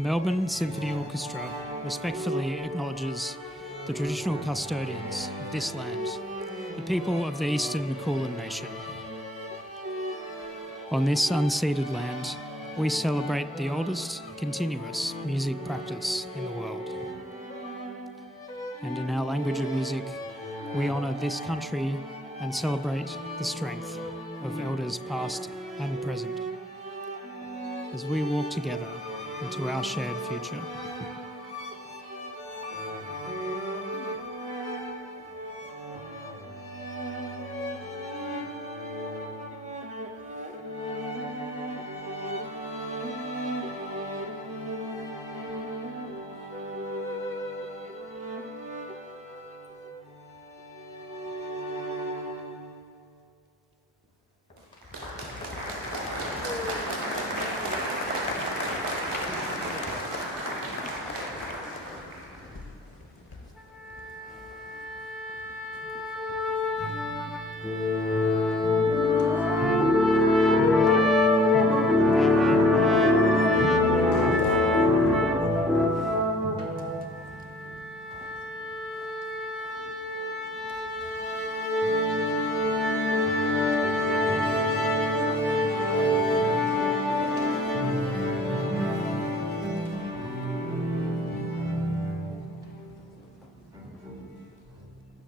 Melbourne Symphony Orchestra respectfully acknowledges the traditional custodians of this land, the people of the Eastern Kulin Nation. On this unceded land, we celebrate the oldest continuous music practice in the world. And in our language of music, we honour this country and celebrate the strength of elders past and present as we walk together into our shared future.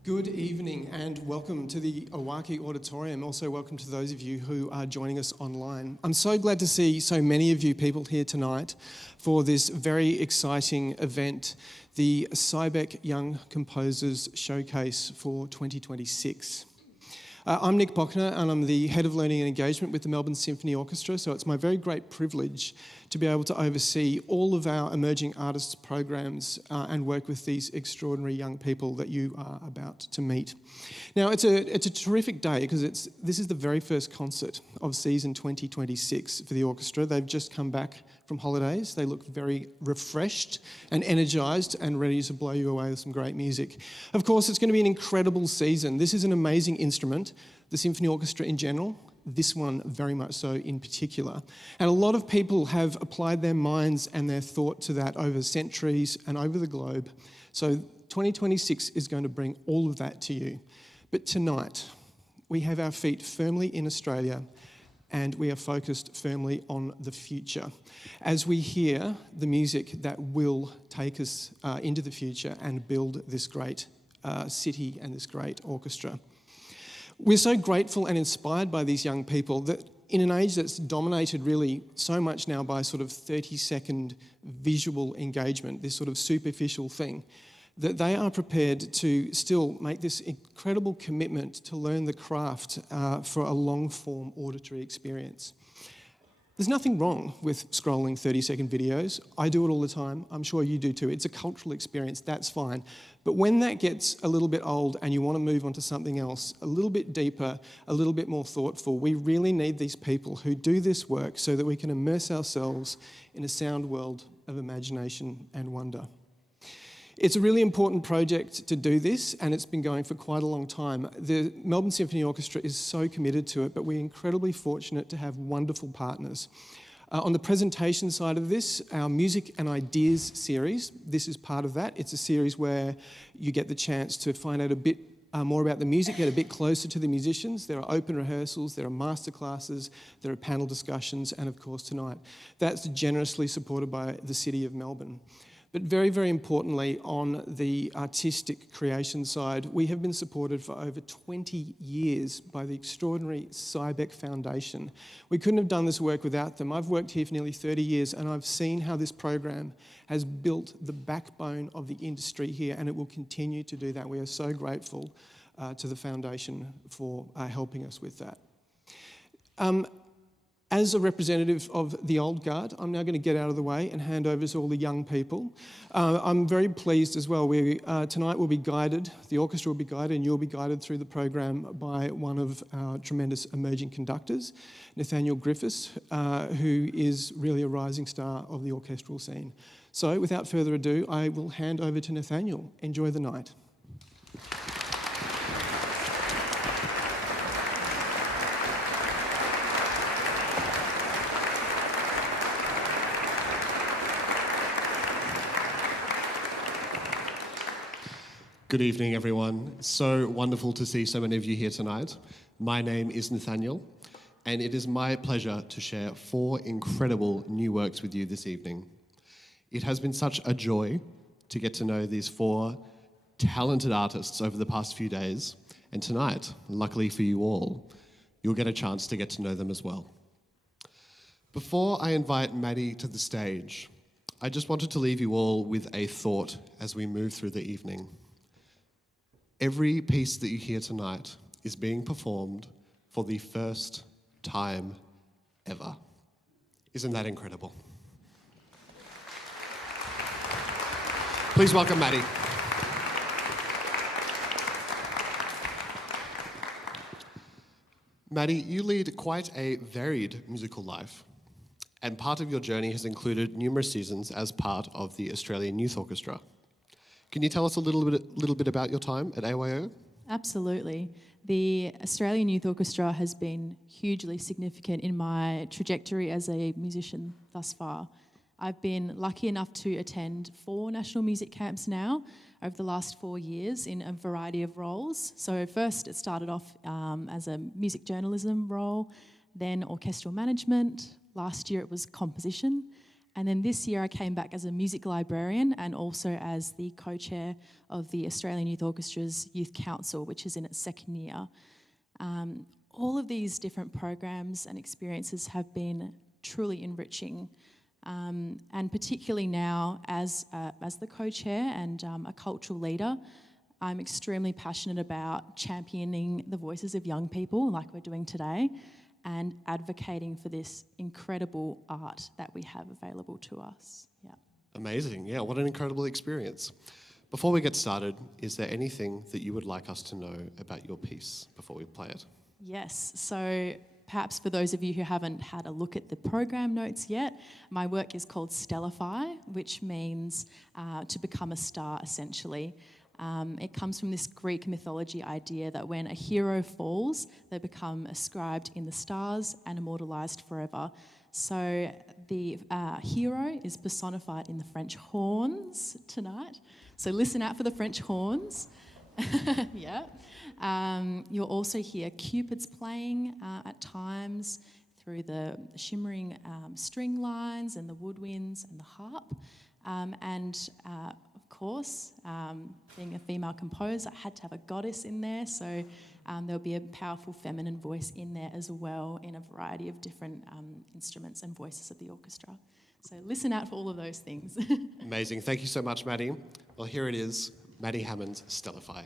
Good evening and welcome to the Owaki Auditorium. Also welcome to those of you who are joining us online. I'm so glad to see so many of you people here tonight for this very exciting event, the Cybec Young Composers Showcase for 2026. I'm Nick Bochner and I'm the Head of Learning and Engagement with the Melbourne Symphony Orchestra, so it's my very great privilege to be able to oversee all of our emerging artists programs and work with these extraordinary young people that you are about to meet. Now, it's a terrific day because this is the very first concert of season 2026 for the orchestra. They've just come back from holidays. They look very refreshed and energised and ready to blow you away with some great music. Of course, it's going to be an incredible season. This is an amazing instrument, the symphony orchestra in general, this one very much so in particular. And a lot of people have applied their minds and their thought to that over centuries and over the globe. So 2026 is going to bring all of that to you. But tonight, we have our feet firmly in Australia and we are focused firmly on the future as we hear the music that will take us into the future and build this great city and this great orchestra. We're so grateful and inspired by these young people that in an age that's dominated really so much now by sort of 30-second visual engagement, this sort of superficial thing, that they are prepared to still make this incredible commitment to learn the craft for a long-form auditory experience. There's nothing wrong with scrolling 30-second videos. I do it all the time. I'm sure you do too. It's a cultural experience. That's fine. But when that gets a little bit old and you want to move on to something else, a little bit deeper, a little bit more thoughtful, we really need these people who do this work so that we can immerse ourselves in a sound world of imagination and wonder. It's a really important project to do this, and it's been going for quite a long time. The Melbourne Symphony Orchestra is so committed to it, but we're incredibly fortunate to have wonderful partners. On the presentation side of this, our Music and Ideas series, this is part of that. It's a series where you get the chance to find out a bit more about the music, get a bit closer to the musicians. There are open rehearsals, there are masterclasses, there are panel discussions, and of course tonight. That's generously supported by the City of Melbourne. But very, very importantly, on the artistic creation side, we have been supported for over 20 years by the extraordinary Cybec Foundation. We couldn't have done this work without them. I've worked here for nearly 30 years and I've seen how this program has built the backbone of the industry here, and it will continue to do that. We are so grateful to the foundation for helping us with that. As a representative of the old guard, I'm now going to get out of the way and hand over to all the young people. I'm very pleased as well. Tonight we'll be guided, the orchestra will be guided, and you'll be guided through the program by one of our tremendous emerging conductors, Nathaniel Griffiths, who is really a rising star of the orchestral scene. So without further ado, I will hand over to Nathaniel. Enjoy the night. Good evening, everyone. So wonderful to see so many of you here tonight. My name is Nathaniel, and it is my pleasure to share 4 incredible new works with you this evening. It has been such a joy to get to know these 4 talented artists over the past few days, and tonight, luckily for you all, you'll get a chance to get to know them as well. Before I invite Maddie to the stage, I just wanted to leave you all with a thought as we move through the evening. Every piece that you hear tonight is being performed for the first time ever. Isn't that incredible? Please welcome Maddie. Maddie, you lead quite a varied musical life, and part of your journey has included numerous seasons as part of the Australian Youth Orchestra. Can you tell us a little bit about your time at AYO? Absolutely. The Australian Youth Orchestra has been hugely significant in my trajectory as a musician thus far. I've been lucky enough to attend 4 national music camps now over the last 4 years in a variety of roles. So first it started off as a music journalism role, then orchestral management. Last year it was composition. And then this year I came back as a music librarian and also as the co-chair of the Australian Youth Orchestra's Youth Council, which is in its 2nd year. All of these different programs and experiences have been truly enriching. And particularly now as the co-chair and a cultural leader, I'm extremely passionate about championing the voices of young people like we're doing today, and advocating for this incredible art that we have available to us. Yeah. Amazing. Yeah, what an incredible experience. Before we get started, is there anything that you would like us to know about your piece before we play it? Yes. So perhaps for those of you who haven't had a look at the program notes yet, my work is called Stellify, which means to become a star, essentially. It comes from this Greek mythology idea that when a hero falls, they become inscribed in the stars and immortalised forever. So the hero is personified in the French horns tonight. So listen out for the French horns. Yeah. You'll also hear cupids playing at times through the shimmering string lines and the woodwinds and the harp. Of course, being a female composer, I had to have a goddess in there, so there'll be a powerful feminine voice in there as well in a variety of different instruments and voices of the orchestra. So listen out for all of those things. Amazing. Thank you so much, Maddie. Well, here it is, Maddie Hammond's Stellify.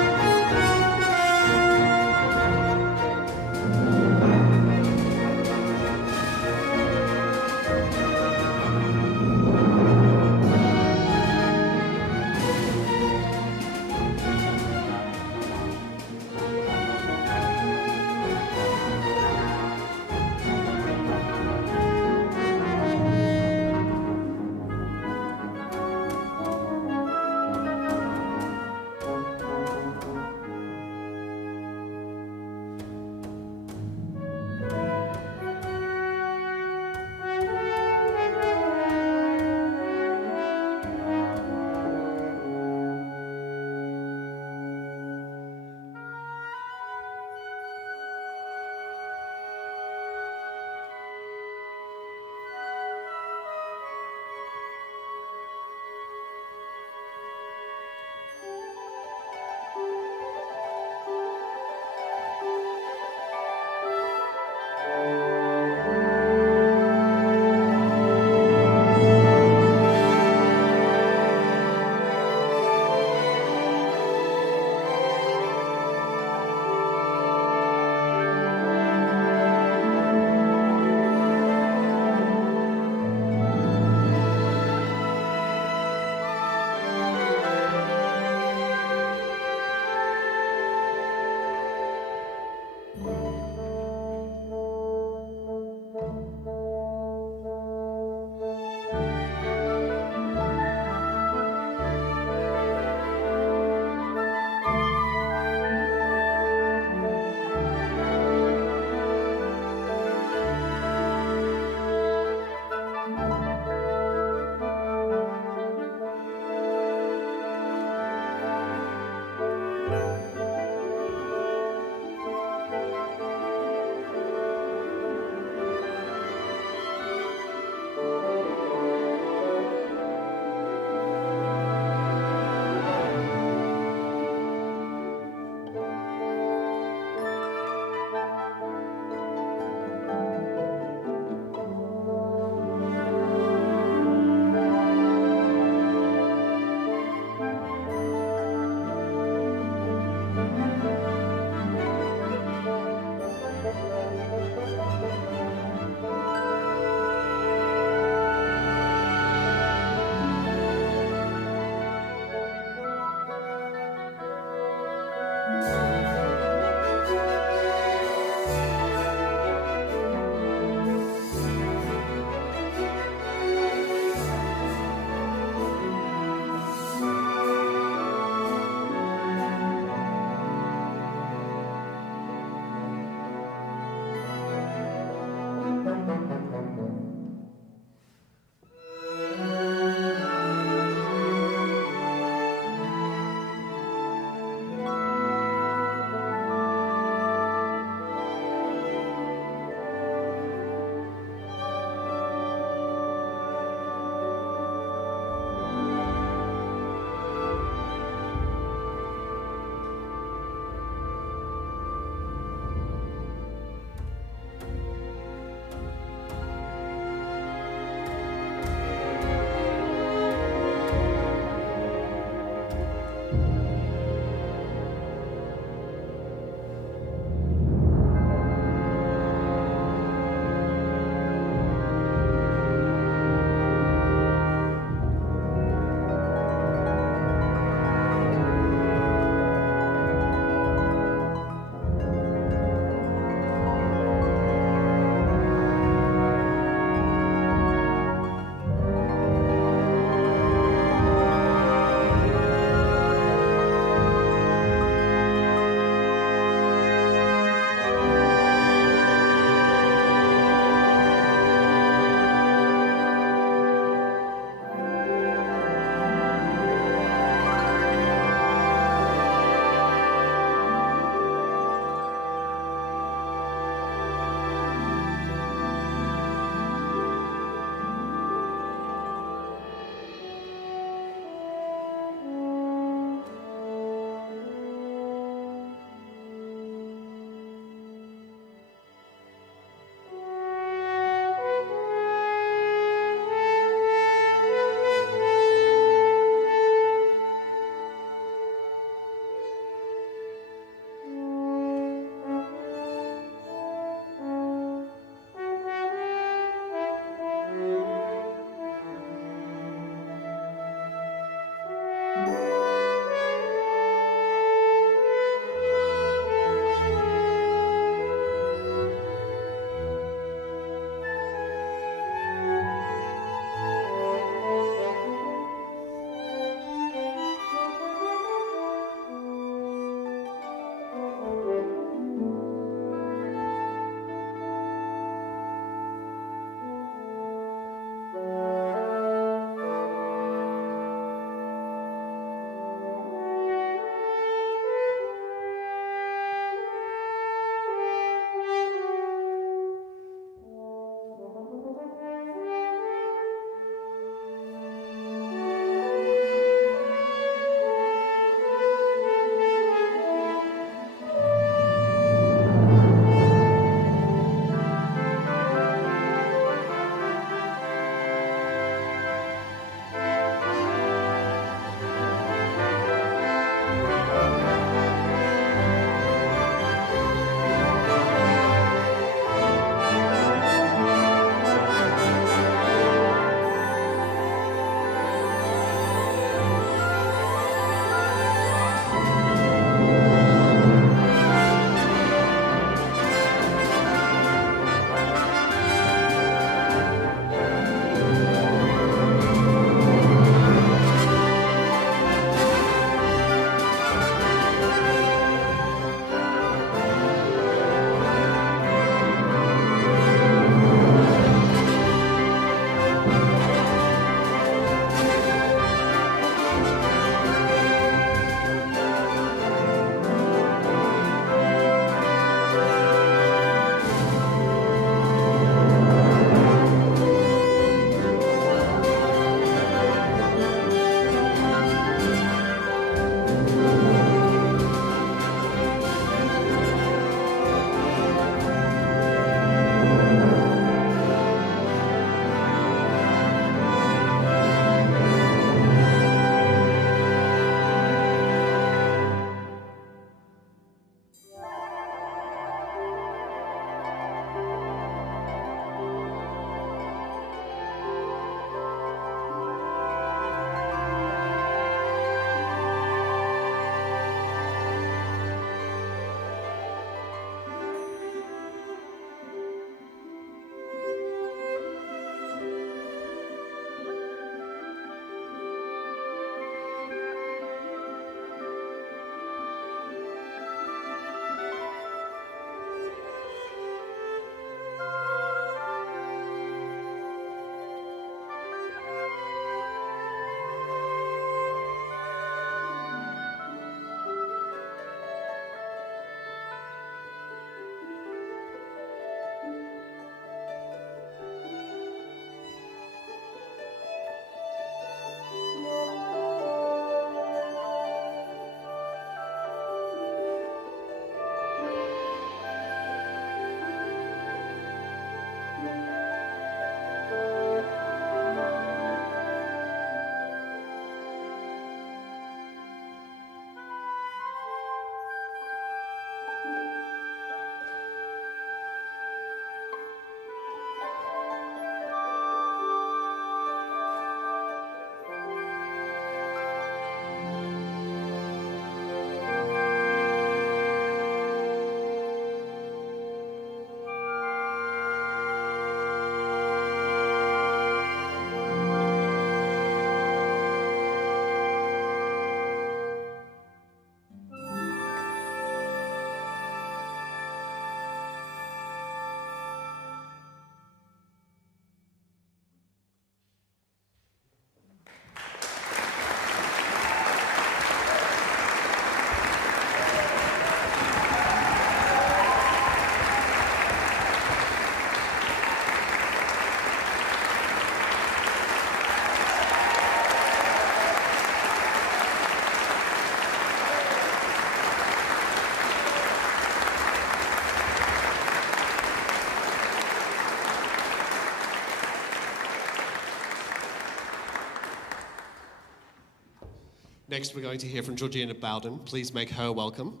Next, we're going to hear from Georgina Bowden. Please make her welcome.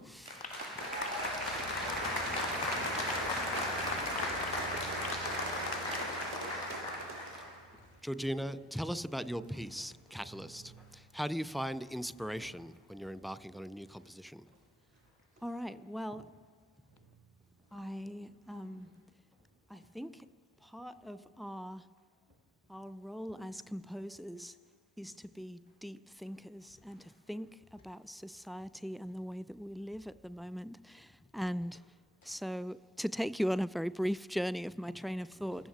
Georgina, tell us about your piece, Catalyst. How do you find inspiration when you're embarking on a new composition? All right. Well, I think part of our role as composers is to be deep thinkers and to think about society and the way that we live at the moment. And so, to take you on a very brief journey of my train of thought,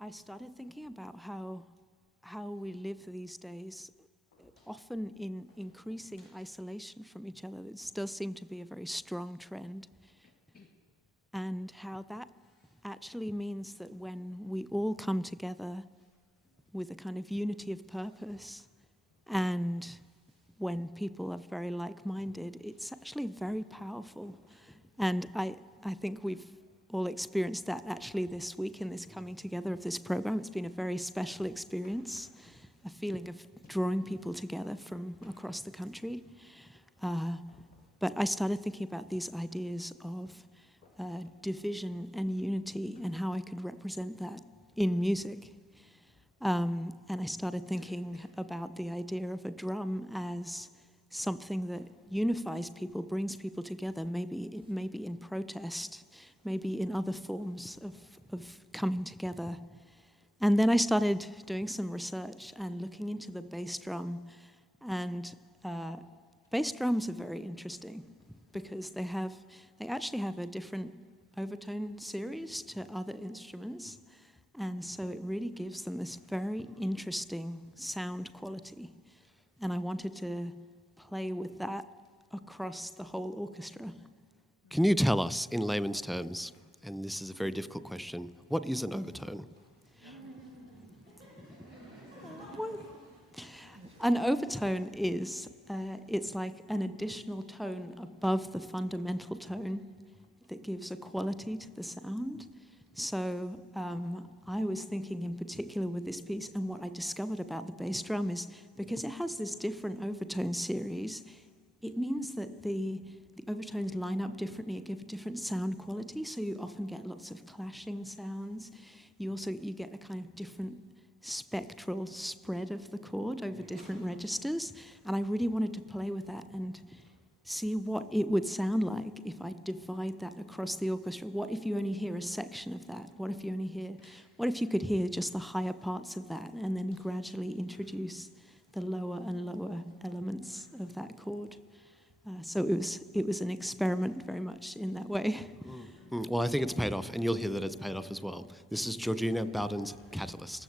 I started thinking about how we live these days, often in increasing isolation from each other. This does seem to be a very strong trend. And how that actually means that when we all come together with a kind of unity of purpose, and when people are very like-minded, it's actually very powerful. And I think we've all experienced that actually this week in this coming together of this program. It's been a very special experience, a feeling of drawing people together from across the country. But I started thinking about these ideas of division and unity and how I could represent that in music. And I started thinking about the idea of a drum as something that unifies people, brings people together, maybe in protest, maybe in other forms of coming together. And then I started doing some research and looking into the bass drum. And bass drums are very interesting because they actually have a different overtone series to other instruments. And so it really gives them this very interesting sound quality. And I wanted to play with that across the whole orchestra. Can you tell us, in layman's terms, and this is a very difficult question, what is an overtone? An overtone is, it's like an additional tone above the fundamental tone that gives a quality to the sound. So I was thinking in particular with this piece, and what I discovered about the bass drum is because it has this different overtone series, it means that the overtones line up differently, it gives a different sound quality, so you often get lots of clashing sounds. You get a kind of different spectral spread of the chord over different registers, and I really wanted to play with that and see what it would sound like if I divide that across the orchestra. What if you only hear a section of that? What if you could hear just the higher parts of that and then gradually introduce the lower and lower elements of that chord? So it was an experiment very much in that way. Well, I think it's paid off, and you'll hear that it's paid off as well. This is Georgina Bowden's Catalyst.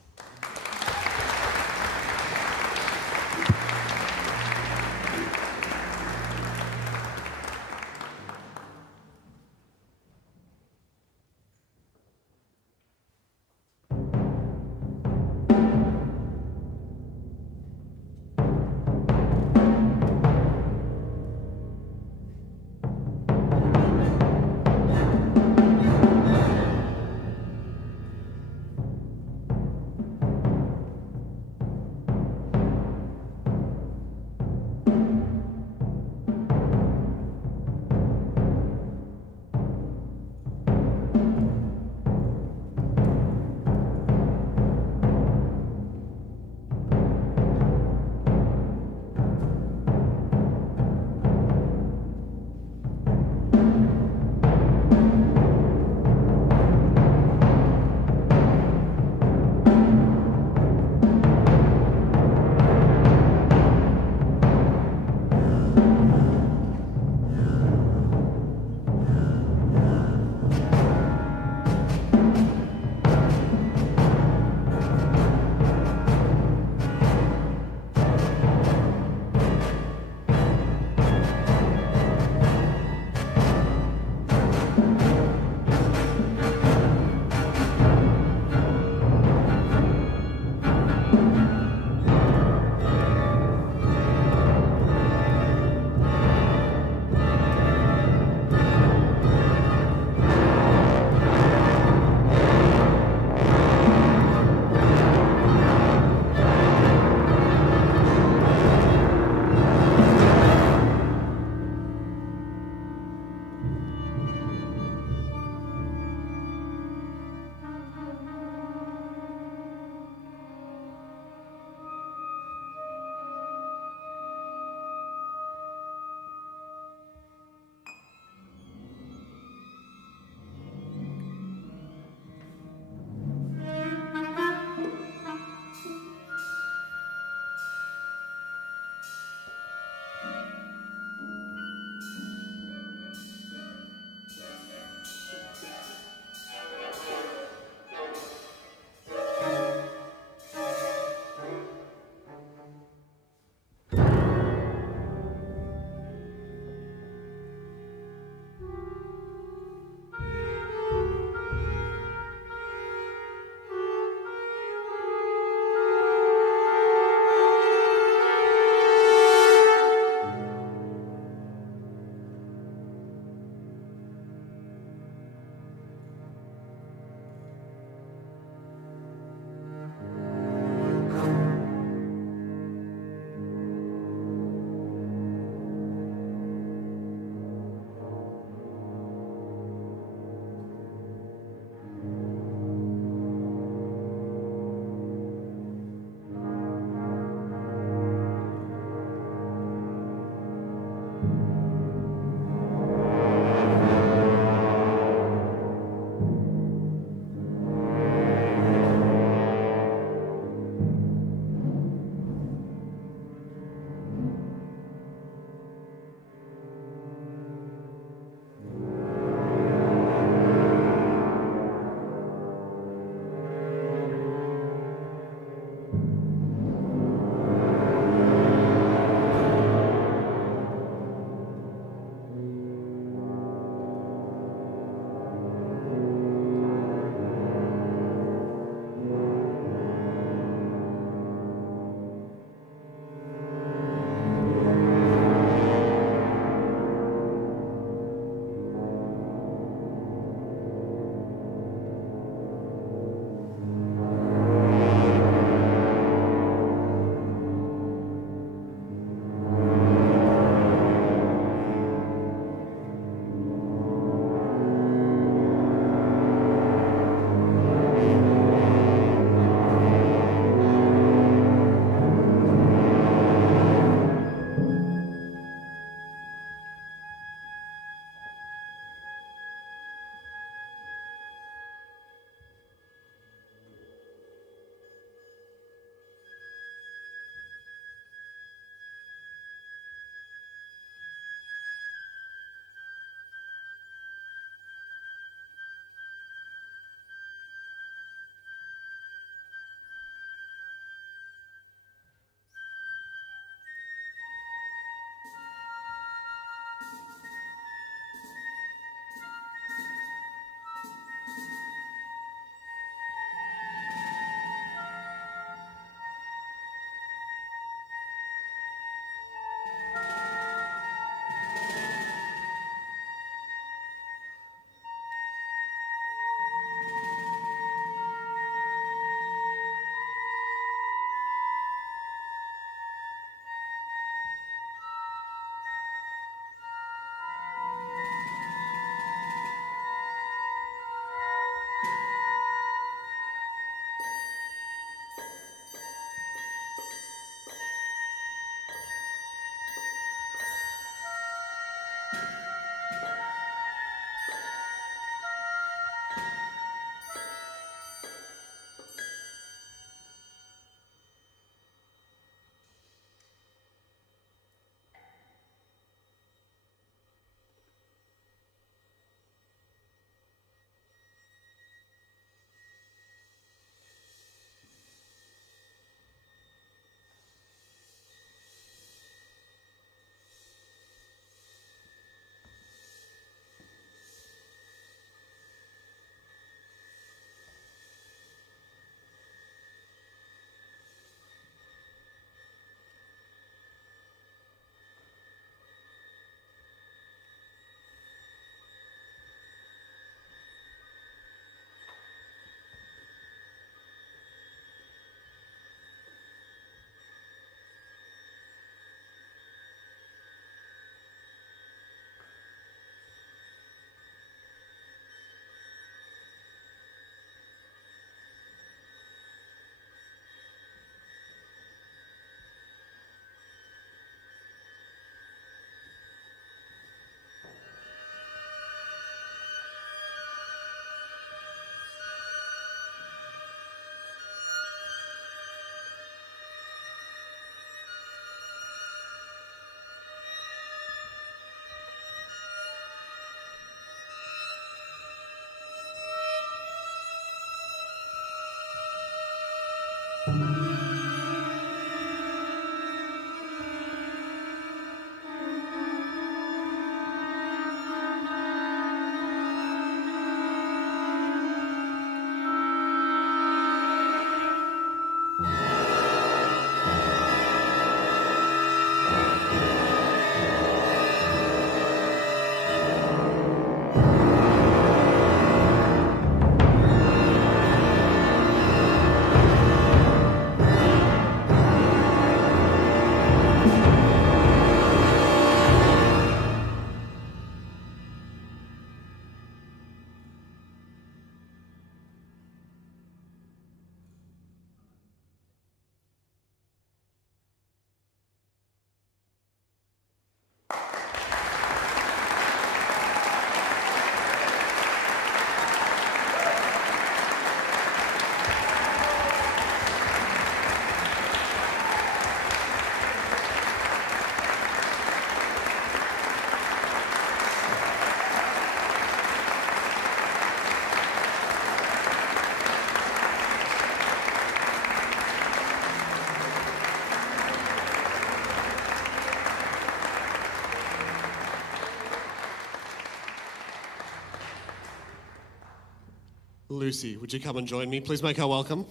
Lucy, would you come and join me? Please make her welcome.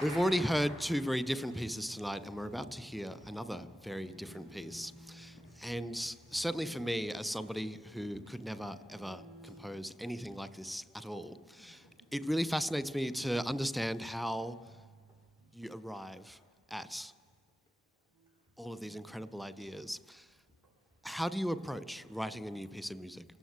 We've already heard two very different pieces tonight, and we're about to hear another very different piece. And certainly for me, as somebody who could never, ever compose anything like this at all, it really fascinates me to understand how you arrive at all of these incredible ideas. How do you approach writing a new piece of music?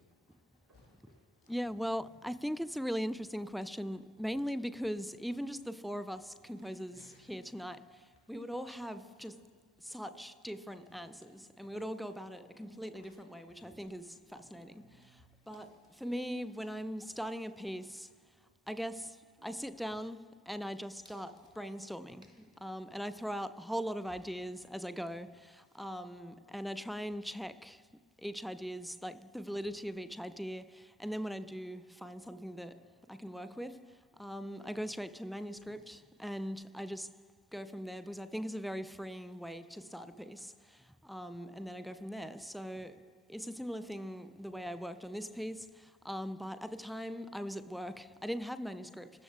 Yeah, well, I think it's a really interesting question, mainly because even just the four of us composers here tonight, we would all have just such different answers, and we would all go about it a completely different way, which I think is fascinating. But for me, when I'm starting a piece, I guess I sit down and I just start brainstorming, and I throw out a whole lot of ideas as I go, and I try and check each idea's, like the validity of each idea, and then when I do find something that I can work with, I go straight to manuscript and I just go from there, because I think it's a very freeing way to start a piece, and then I go from there. So it's a similar thing the way I worked on this piece, but at the time I was at work, I didn't have manuscript,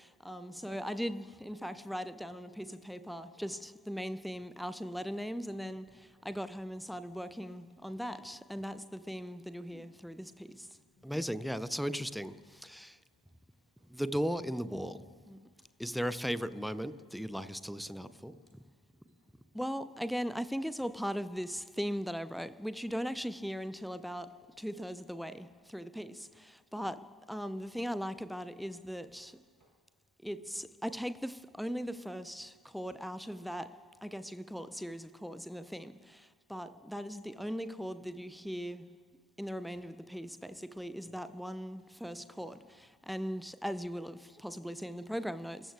so I did in fact write it down on a piece of paper, just the main theme out in letter names, and then I got home and started working on that, and that's the theme that you'll hear through this piece. Amazing, yeah, that's so interesting. The door in the wall. Is there a favourite moment that you'd like us to listen out for? Well, again, I think it's all part of this theme that I wrote, which you don't actually hear until about 2/3 of the way through the piece. But the thing I like about it is that I take only the first chord out of that, I guess you could call it series of chords in the theme, but that is the only chord that you hear in the remainder of the piece, basically, is that one first chord. And as you will have possibly seen in the program notes,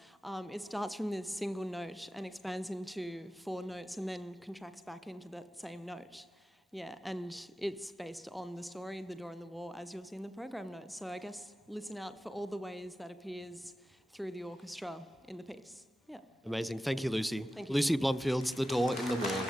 it starts from this single note and expands into 4 notes and then contracts back into that same note. Yeah, and it's based on the story, The Door in the Wall, as you'll see in the program notes. So I guess listen out for all the ways that appears through the orchestra in the piece. Yeah. Amazing, thank you, Lucy. Thank you. Lucy Blomfield's The Door in the Wall.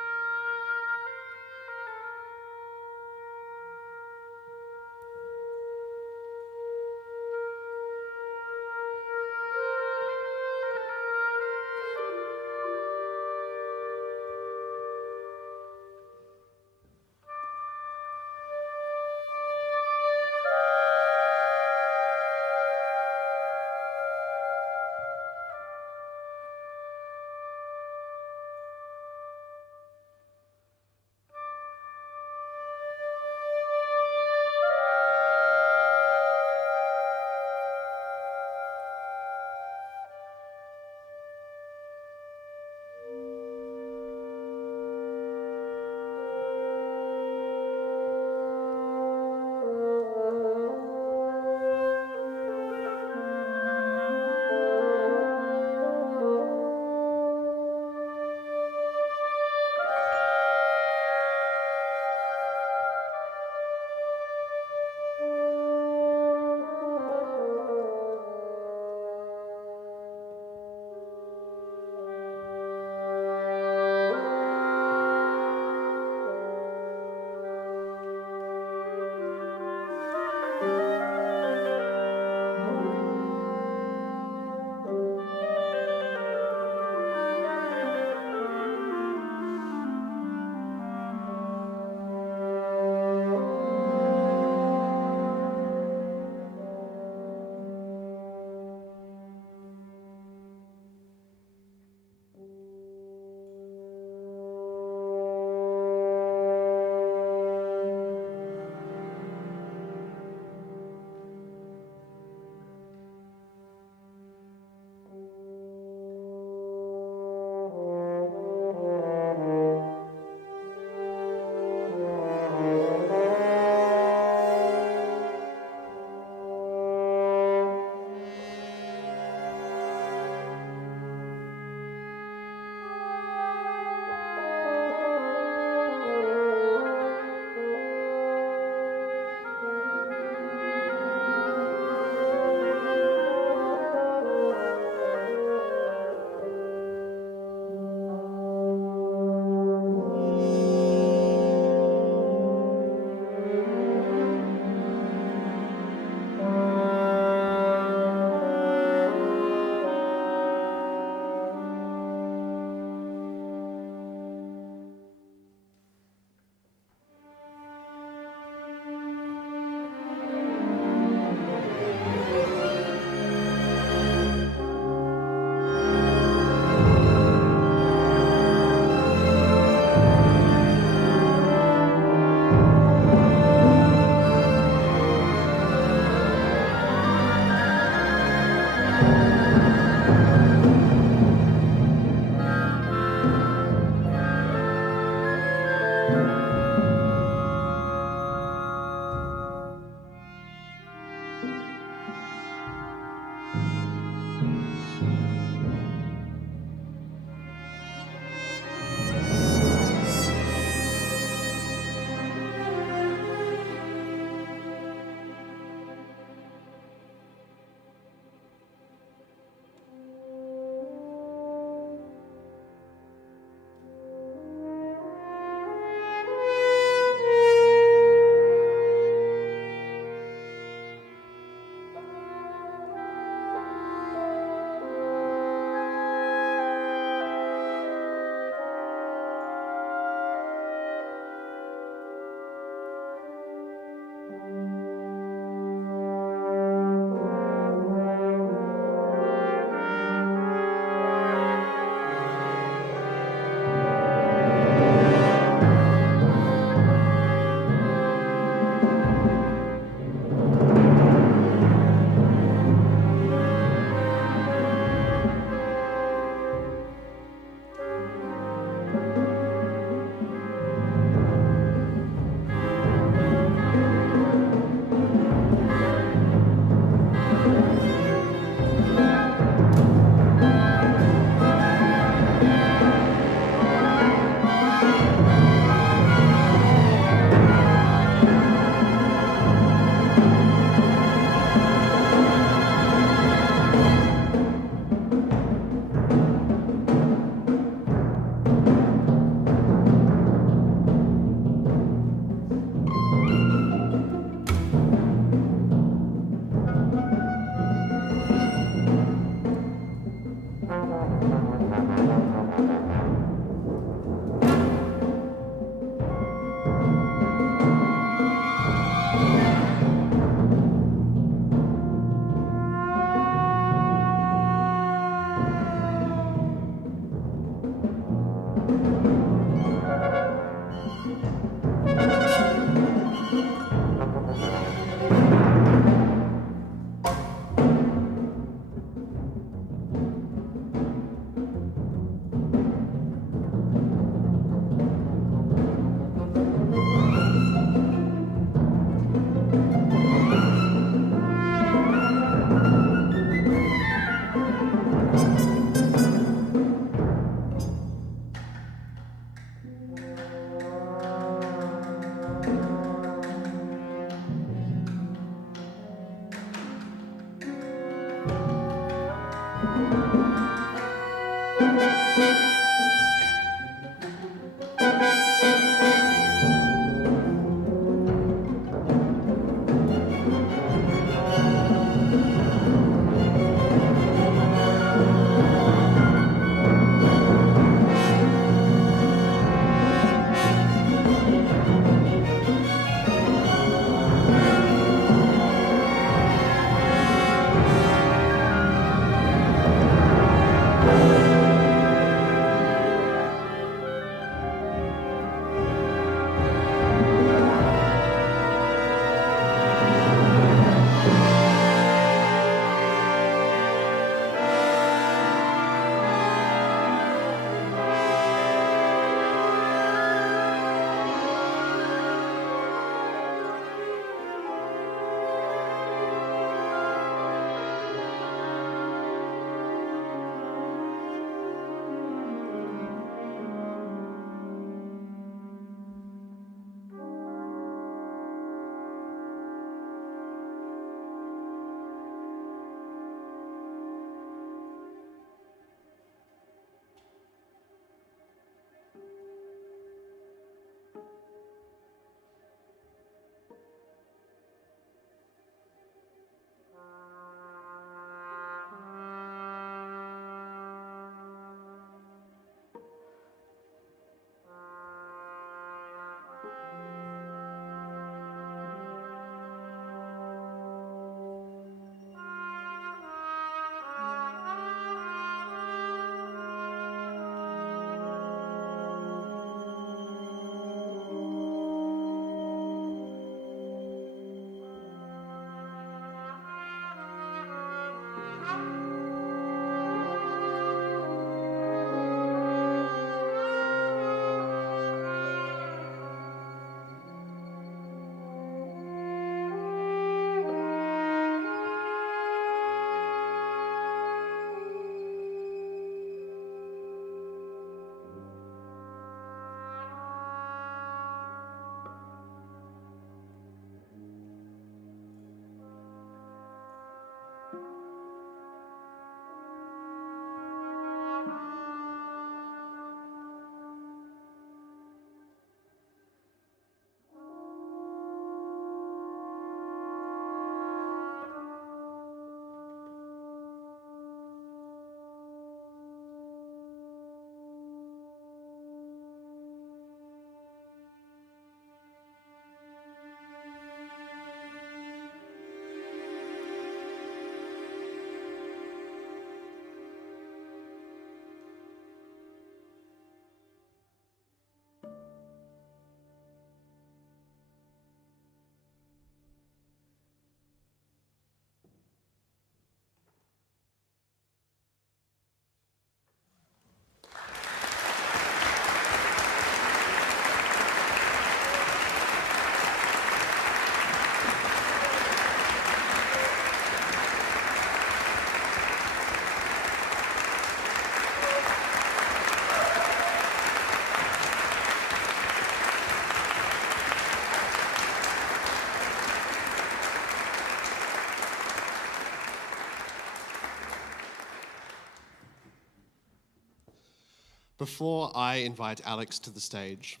Before I invite Alex to the stage,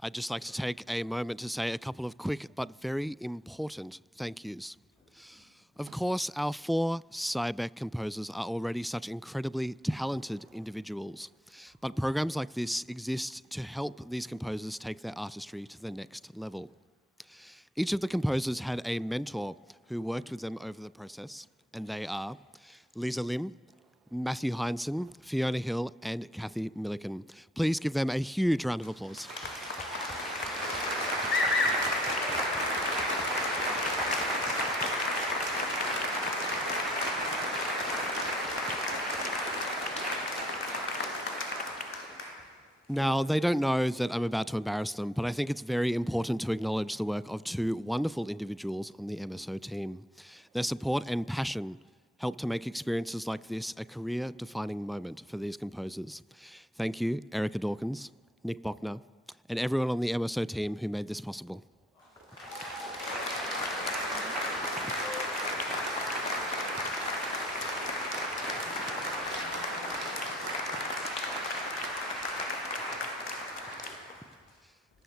I'd just like to take a moment to say a couple of quick but very important thank yous. Of course, our 4 Cybec composers are already such incredibly talented individuals, but programs like this exist to help these composers take their artistry to the next level. Each of the composers had a mentor who worked with them over the process, and they are Lisa Lim, Matthew Heinsohn, Fiona Hill, and Kathy Milliken. Please give them a huge round of applause. Now, they don't know that I'm about to embarrass them, but I think it's very important to acknowledge the work of 2 wonderful individuals on the MSO team. Their support and passion help to make experiences like this a career-defining moment for these composers. Thank you, Erica Dawkins, Nick Bochner, and everyone on the MSO team who made this possible.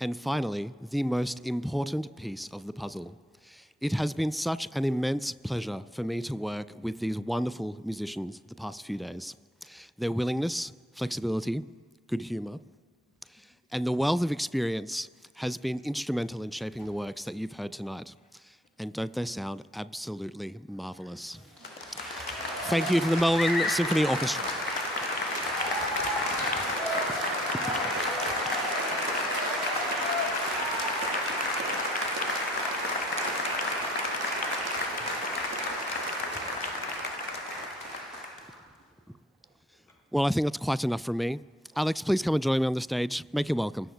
And finally, the most important piece of the puzzle. It has been such an immense pleasure for me to work with these wonderful musicians the past few days. Their willingness, flexibility, good humour, and the wealth of experience has been instrumental in shaping the works that you've heard tonight. And don't they sound absolutely marvellous? Thank you to the Melbourne Symphony Orchestra. Well, I think that's quite enough from me. Alex, please come and join me on the stage. Make him welcome.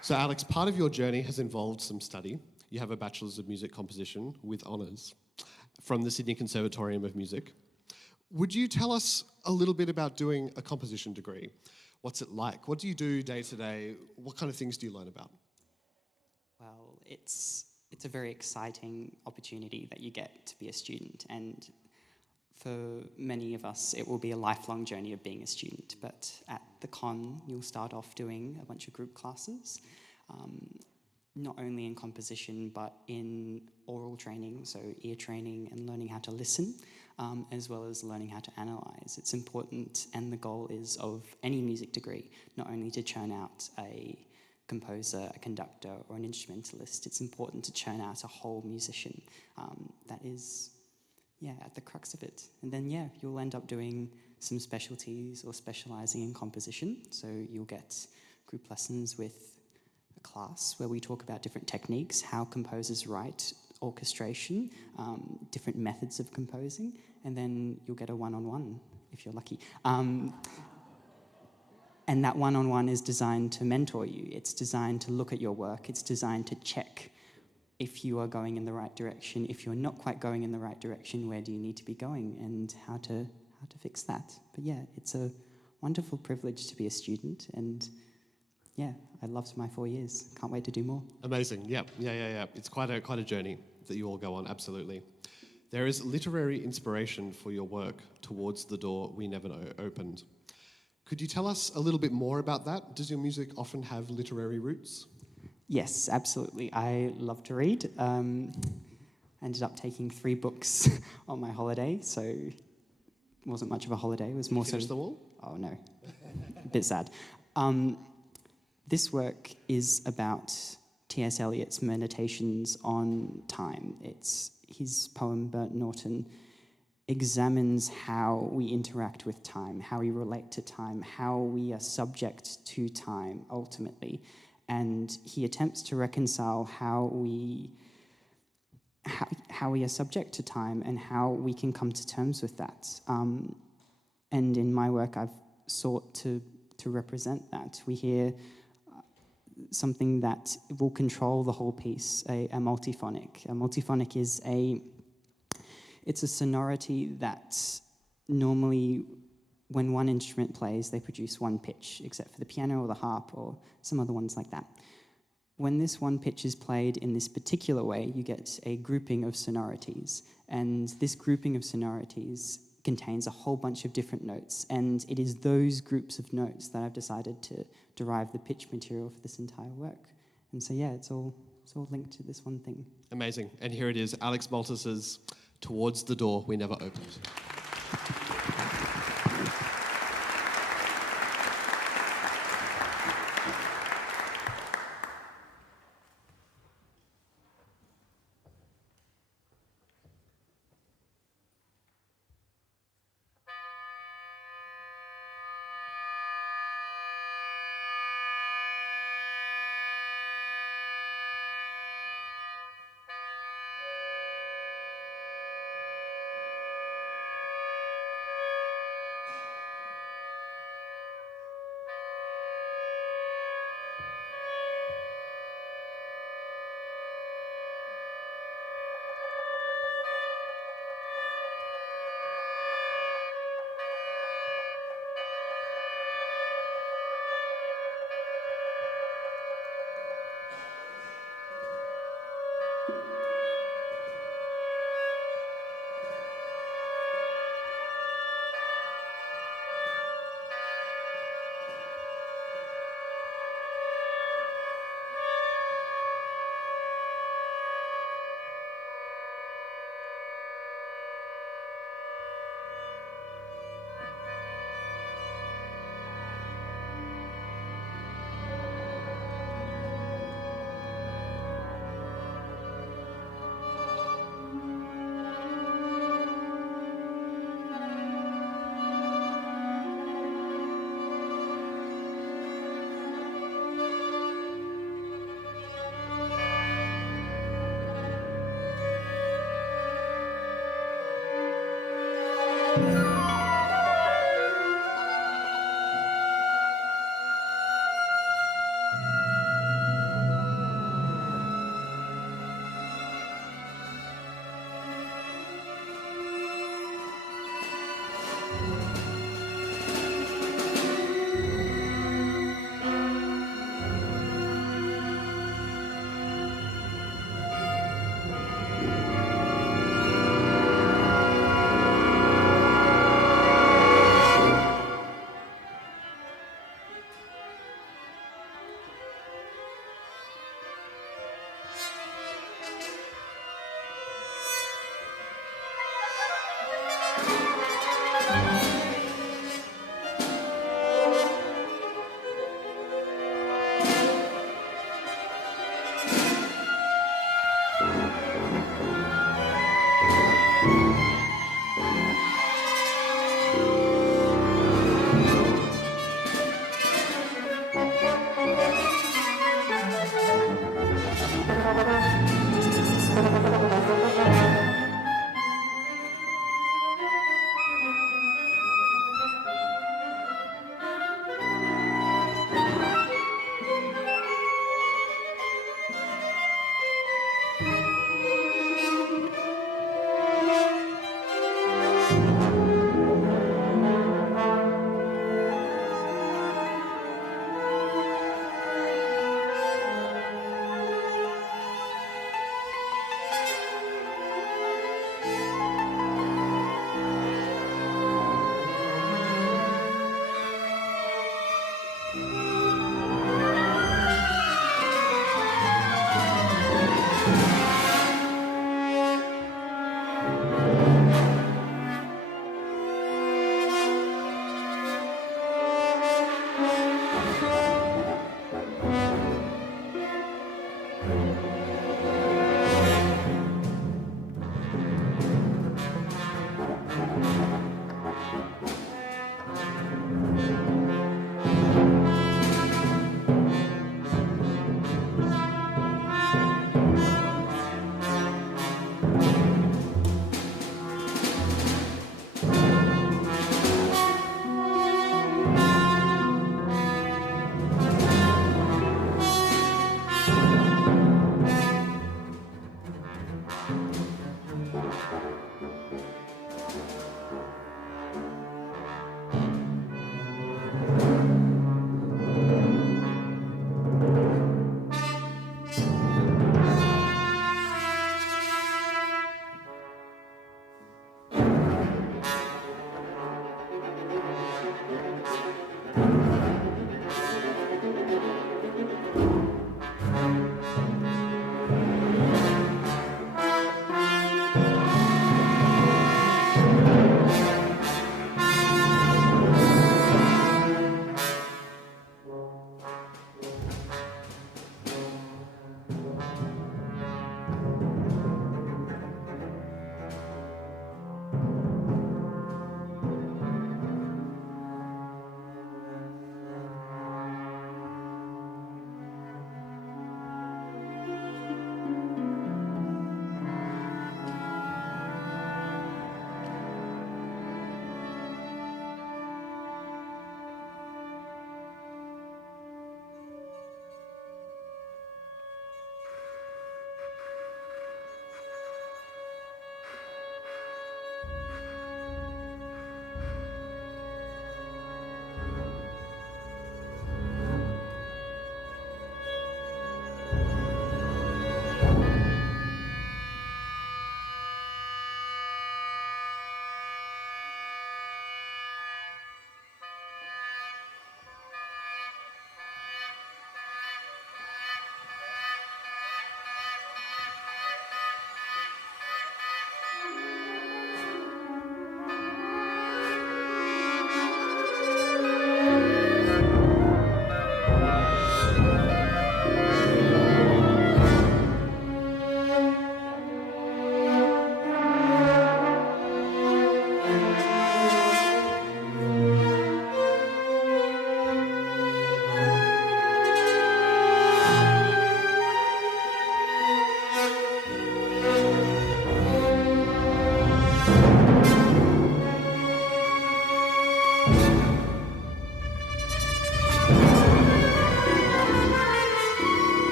So, Alex, part of your journey has involved some study. You have a Bachelor's of Music Composition with honours from the Sydney Conservatorium of Music. Would you tell us a little bit about doing a composition degree? What's it like? What do you do day to day? What kind of things do you learn about? Well, it's a very exciting opportunity that you get to be a student, and for many of us it will be a lifelong journey of being a student. But at the con you'll start off doing a bunch of group classes, not only in composition but in oral training, so ear training and learning how to listen, as well as learning how to analyse. It's important, and the goal is of any music degree, not only to churn out a composer, a conductor, or an instrumentalist. It's important to churn out a whole musician. That is, at the crux of it. And then, you'll end up doing some specialties or specialising in composition. So you'll get group lessons with a class where we talk about different techniques, how composers write, orchestration, different methods of composing, and then you'll get a one-on-one if you're lucky. And that one-on-one is designed to mentor you. It's designed to look at your work. It's designed to check if you are going in the right direction. If you're not quite going in the right direction, where do you need to be going, and how to fix that. But it's a wonderful privilege to be a student, and I loved my 4 years. Can't wait to do more. Amazing. Yeah. It's quite a journey that you all go on, absolutely. There is literary inspiration for your work towards the door we never opened. Could you tell us a little bit more about that? Does your music often have literary roots? Yes, absolutely. I love to read. Ended up taking 3 books on my holiday, so it wasn't much of a holiday. It was more Finish them all? Oh, no. A bit sad. This work is about T.S. Eliot's meditations on time. It's his poem, Burnt Norton, examines how we interact with time, how we relate to time, how we are subject to time, ultimately. And he attempts to reconcile how we are subject to time and how we can come to terms with that. And in my work, I've sought to represent that. We hear something that will control the whole piece, a multiphonic. A multiphonic is it's a sonority that normally, when one instrument plays, they produce one pitch, except for the piano or the harp or some other ones like that. When this one pitch is played in this particular way, you get a grouping of sonorities. And this grouping of sonorities contains a whole bunch of different notes. And it is those groups of notes that I've decided to derive the pitch material for this entire work. And so, yeah, it's all linked to this one thing. Amazing. And here it is, Alex Maltas's Towards the Door We Never Opened.